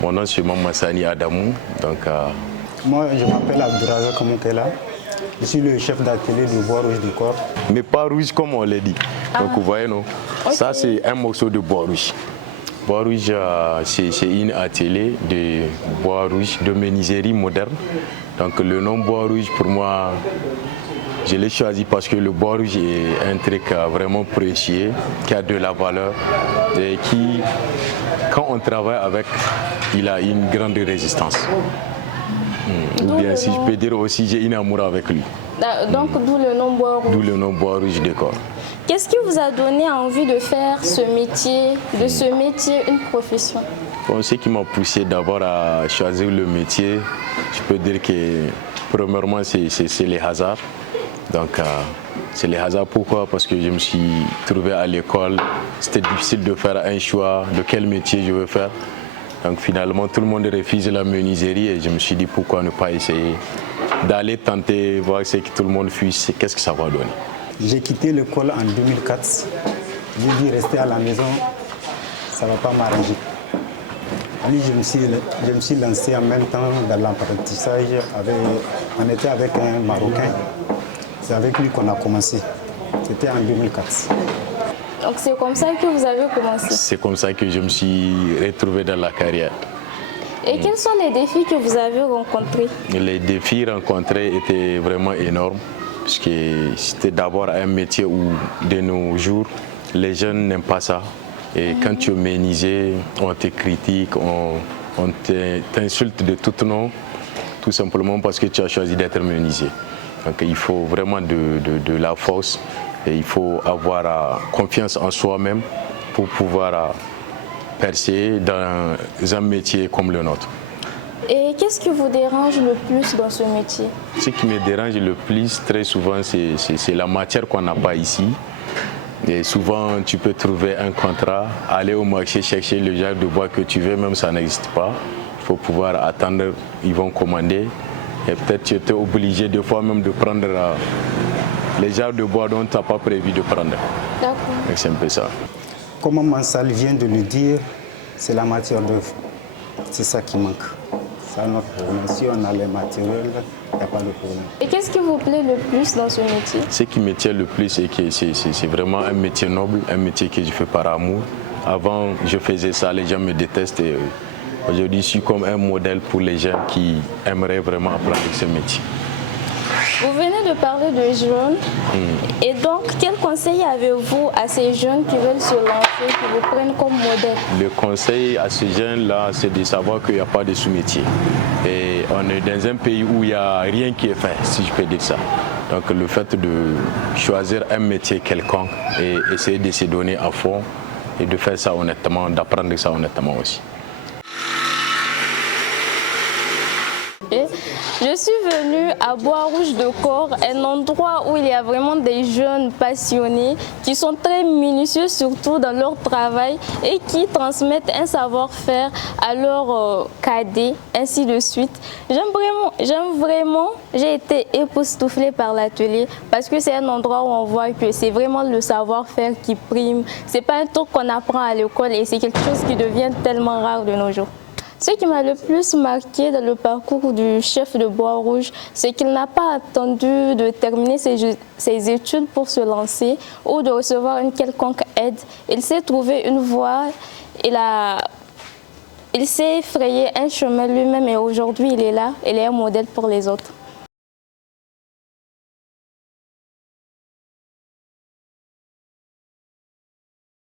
Mon nom c'est Mamassani Adamou. Donc, moi, je m'appelle Abdourazak Kamoukela. Je suis le chef d'atelier du bois rouge du corps. Mais pas rouge comme on l'a dit. Donc vous voyez, non? Okay. Ça c'est un morceau de bois rouge. Bois rouge, c'est une atelier de bois rouge de menuiserie moderne. Donc le nom bois rouge pour moi, je l'ai choisi parce que le bois rouge est un truc vraiment précieux, qui a de la valeur et qui, quand on travaille avec, il a une grande résistance. Ou bien si je peux dire aussi, j'ai une amour avec lui. Donc d'où le nom bois rouge. D'où le nom bois rouge du corps. Qu'est-ce qui vous a donné envie de faire ce métier, de ce métier une profession? Bon, ce qui m'a poussé d'abord à choisir le métier, je peux dire que premièrement c'est les hasards. Donc c'est les hasards, pourquoi? Parce que je me suis trouvé à l'école, c'était difficile de faire un choix de quel métier je veux faire. Donc finalement tout le monde refuse la menuiserie et je me suis dit pourquoi ne pas essayer d'aller tenter, voir ce que tout le monde fait, qu'est-ce que ça va donner. J'ai quitté l'école en 2004. J'ai dit rester à la maison, ça ne va pas m'arranger. Je me suis lancé en même temps dans l'apprentissage. On était avec un Marocain. C'est avec lui qu'on a commencé. C'était en 2004. Donc c'est comme ça que vous avez commencé? C'est comme ça que je me suis retrouvé dans la carrière. Et quels sont les défis que vous avez rencontrés? Les défis rencontrés étaient vraiment énormes. Parce que c'était d'abord un métier où, de nos jours, les jeunes n'aiment pas ça. Et quand tu es menuisier, on te critique, on t'insulte de tout nom, tout simplement parce que tu as choisi d'être menuisier. Donc il faut vraiment de la force et il faut avoir confiance en soi-même pour pouvoir percer dans un métier comme le nôtre. Et qu'est-ce qui vous dérange le plus dans ce métier? Ce qui me dérange le plus, très souvent, c'est la matière qu'on n'a pas ici. Et souvent, tu peux trouver un contrat, aller au marché chercher le genre de bois que tu veux, même ça n'existe pas. Il faut pouvoir attendre, ils vont commander. Et peut-être tu étais obligé des fois même de prendre les genres de bois dont tu n'as pas prévu de prendre. D'accord. C'est un peu ça. Comme Mansal vient de le dire, c'est la matière d'œuvre. C'est ça qui manque. Ça, notre problème. Si on a les matériels, il n'y a pas de problème. Et qu'est-ce qui vous plaît le plus dans ce métier? Ce qui me tient le plus, c'est que c'est vraiment un métier noble, un métier que je fais par amour. Avant, je faisais ça, les gens me détestent. Et aujourd'hui, je suis comme un modèle pour les gens qui aimeraient vraiment apprendre ce métier. Vous venez de parler de jeunes. Et donc, quel conseil avez-vous à ces jeunes qui veulent se lancer, qui vous prennent comme modèle? Le conseil à ces jeunes-là, c'est de savoir qu'il n'y a pas de sous-métier. Et on est dans un pays où il n'y a rien qui est fait, si je peux dire ça. Donc le fait de choisir un métier quelconque et essayer de se donner à fond et de faire ça honnêtement, d'apprendre ça honnêtement aussi. Je suis venue à Bois Rouge de Corps, un endroit où il y a vraiment des jeunes passionnés qui sont très minutieux surtout dans leur travail et qui transmettent un savoir-faire à leurs cadets, ainsi de suite. J'ai été époustouflée par l'atelier parce que c'est un endroit où on voit que c'est vraiment le savoir-faire qui prime. C'est pas un truc qu'on apprend à l'école et c'est quelque chose qui devient tellement rare de nos jours. Ce qui m'a le plus marqué dans le parcours du chef de Bois Rouge, c'est qu'il n'a pas attendu de terminer ses études pour se lancer ou de recevoir une quelconque aide. Il s'est trouvé une voie, il s'est frayé un chemin lui-même et aujourd'hui il est là, il est un modèle pour les autres.